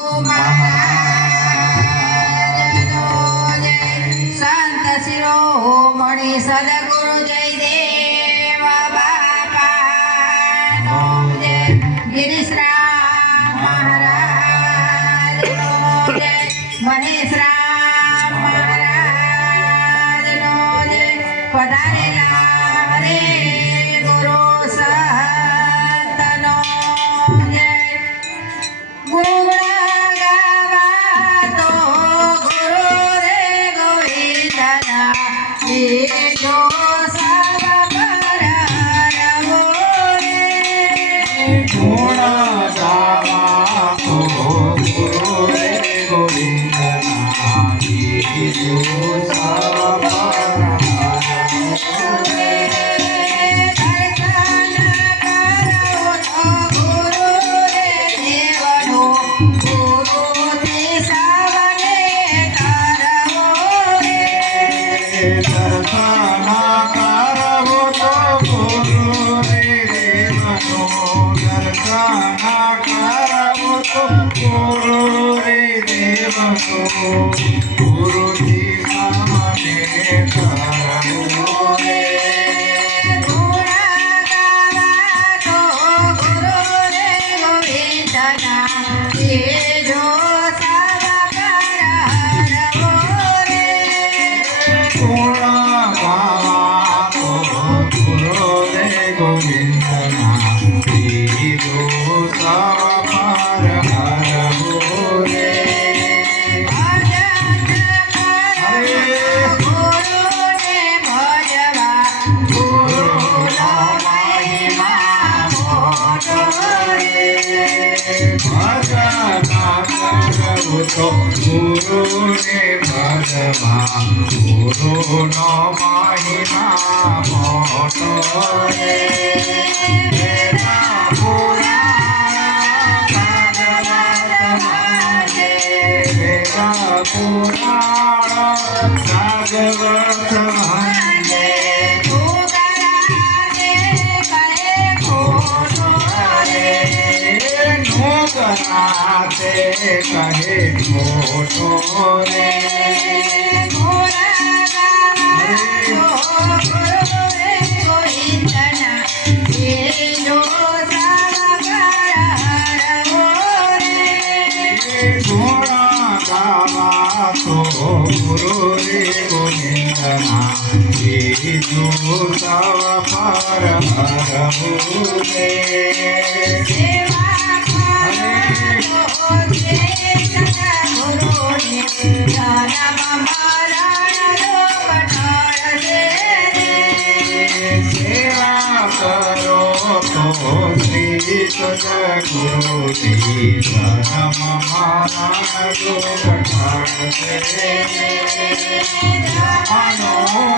महाराजनो जय संत शिरोमणि सद्गुरु जय देव बाबा जय गिरीशराम महाराजनो जय महेशराम महाराजनो जय पधारेला हरे गुरु संतनो जय गुण गावा तो गुरु रे गोविंदना ये जो सब पर रहो रे गुण गावा तो गुरु रे गोविंदना ये जो सब पर गुरु जी सामने करमो रे गुणा गावा तो गुरु रे गोविंदना ये जो सब कर रहो रे गुण गावा तो गुरु रे गोविंदना ये जो सब पर हरमो रे गुरु ने भजवा गुरु नो महिमा मोटो रे पुराण भागवत भन्ने कराते कहे खोटो रे गुणा गावा तो गुरु रे गोविंदना ये जो सब कर रहो रे गुण गावा तो गुरु रे गोविंदना ये जो सब पर हरमो रे सेवा सेवा करो तो श्री सद्गुरु जी धर्म महाराज को पठार दे मनो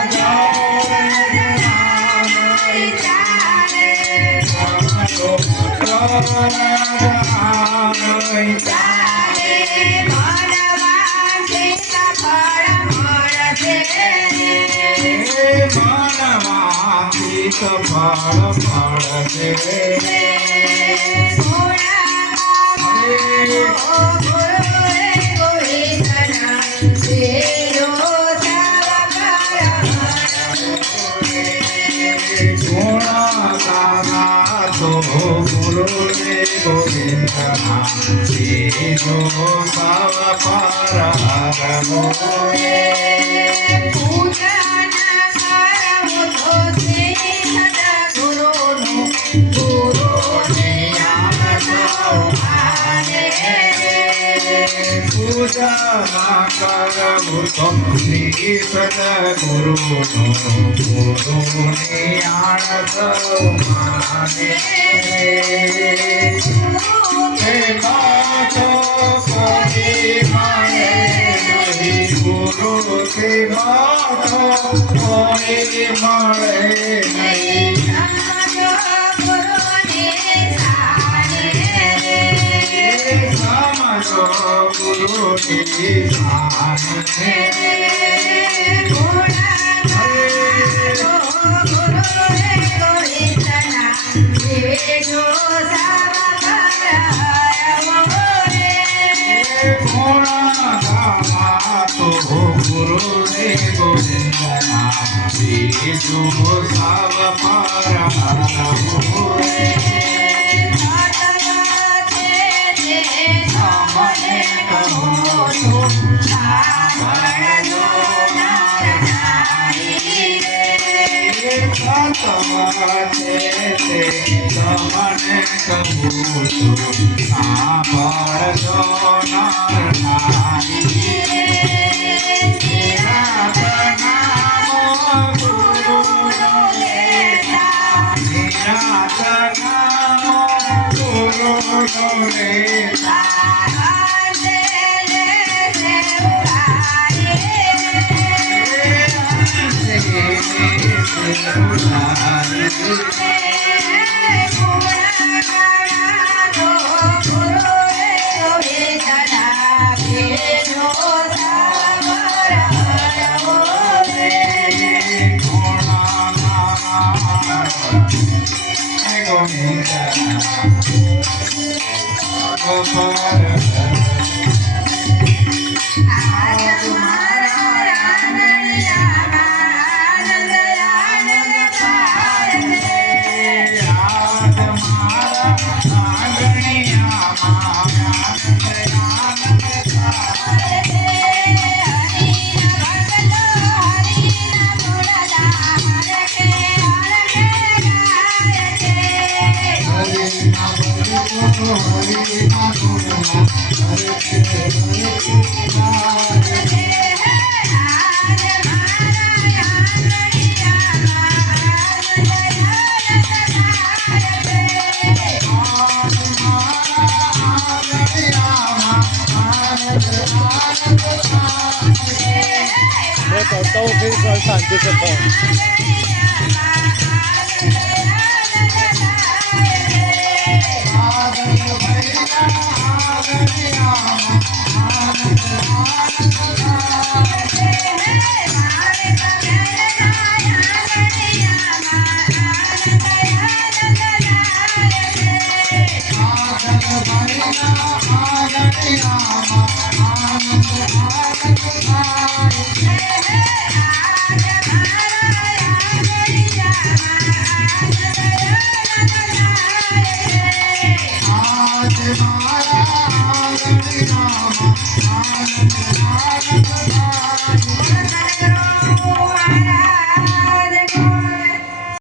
फल फल दे गुरु रे गोविंदना ये जो सब पर हरमो रे पूजा करमु तुम श्री सद्गुरु गुरु नियाण माने तो कोई माने नहीं गुरु के बातो कोई माने नहीं गुरु जी सामने गुणा गावा तो गुरु रे गोविंदना ये जो सब कर रहो रे કોણા ગામા તો ગુરુદેવ ગોવિંદના બીજો સાવ પારા રે તમારે તમને કહું છું સાંભળજો નારી मैं करता हूँ फिर शांति से फोन।